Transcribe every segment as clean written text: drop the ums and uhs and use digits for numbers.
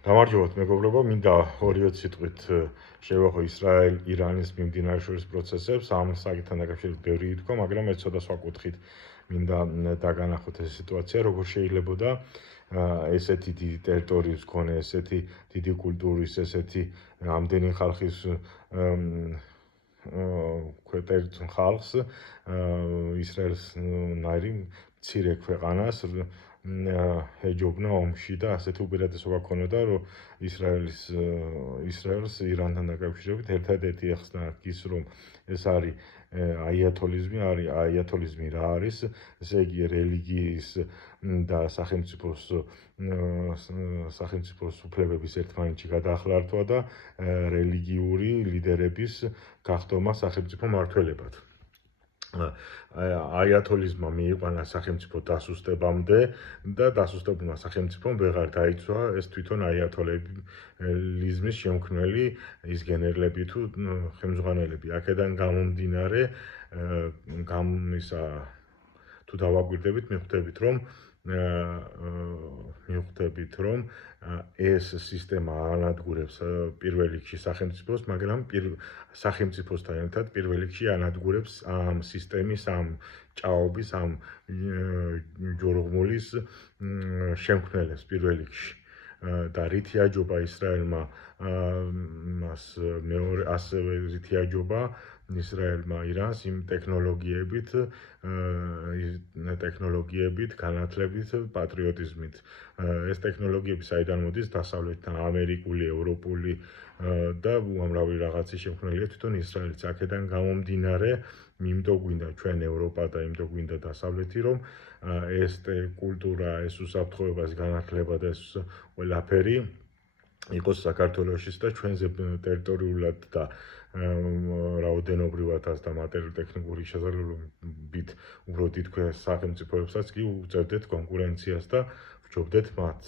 გამარჯობათ მეგობრებო, მინდა ორივე სიტყვით შევეხო ისრაელ-ირანის მიმდინარე შორის პროცესებს, ამ საკითხთან დაკავშირებით ბევრი ითქვა, მაგრამ ეს ცოტა სხვა კუთხით მინდა დაგანახოთ ეს სიტუაცია, როგორ შეიძლებოდა ესეთი დიდი ტერიტორიის მქონე, ესეთი დიდი კულტურის, ესეთი ამდენი ხალხის ხალხს ისრაელს ნაირი მცირე ქვეყანას ეჯობნა ომში და ასეთი უპირატესობა ჰქონოდა, რომ ისრაელს ირანთან დაკავშირებით ერთადერთი ახსნა ის, რომ ეს არის აიათოლიზმი რა არის, ესე იგი რელიგიის და სახელმწიფოს უფლებების ერთმანეთში გადაახლართვა და რელიგიური ლიდერების გახდომა სახელმწიფო მმართველებად. აიათოლიზმმა მიიყვანა სახელმწიფო დასუსტებამდე და დასუსტებულმა სახელმწიფომ ვეღარ დაიცვა ეს თვითონ აიათოლიზმის შემქმნელი ის გენერლები თუ ხელმძღვანელები. აქედან გამომდინარე, თუ დავაკვირდებით, მივხვდებით, რომ ეს სისტემა ანადგურებს პირველ რიგში სახელმწიფოს, მაგრამ სახელმწიფოსთან ერთად პირველ რიგში ანადგურებს ამ სისტემის, ამ ჭაობის, ამ ჯორღმულის შემქმნელებს პირველ რიგში. და რითი აჯობა ისრაელმა ასევე რითი აჯობა ისრაელმა ირანს იმ ტექნოლოგიებით, განათლებით, პატრიოტიზმით. ეს ტექნოლოგიები საიდან მოდის? დასავლეთიდან, ამერიკული, ევროპული და უამრავი რაღაცის შემქმნელია თვითონ ისრაელიც. აქედან გამომდინარე, იმიტომ გვინდა ჩვენ ევროპა და იმიტომ გვინდა დასავლეთი, რომ ეს კულტურა, ეს უსაფრთხოება, ეს განათლება და ეს ყველაფერი იყოს საქართველოში და ჩვენზე ტერიტორიულად და რაოდენობრივადაც და მატერიალურ-ტექნიკური შესაძლებლობით უფრო დიდ სახელმწიფოებსაც კი უწევდეთ კონკურენციას და ვჯობდეთ მათ.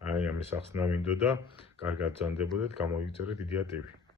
ამის ახსნა მინდოდა, კარგად ბრძანდებოდეთ, გამოვიწერეთ, დიდი ატივი.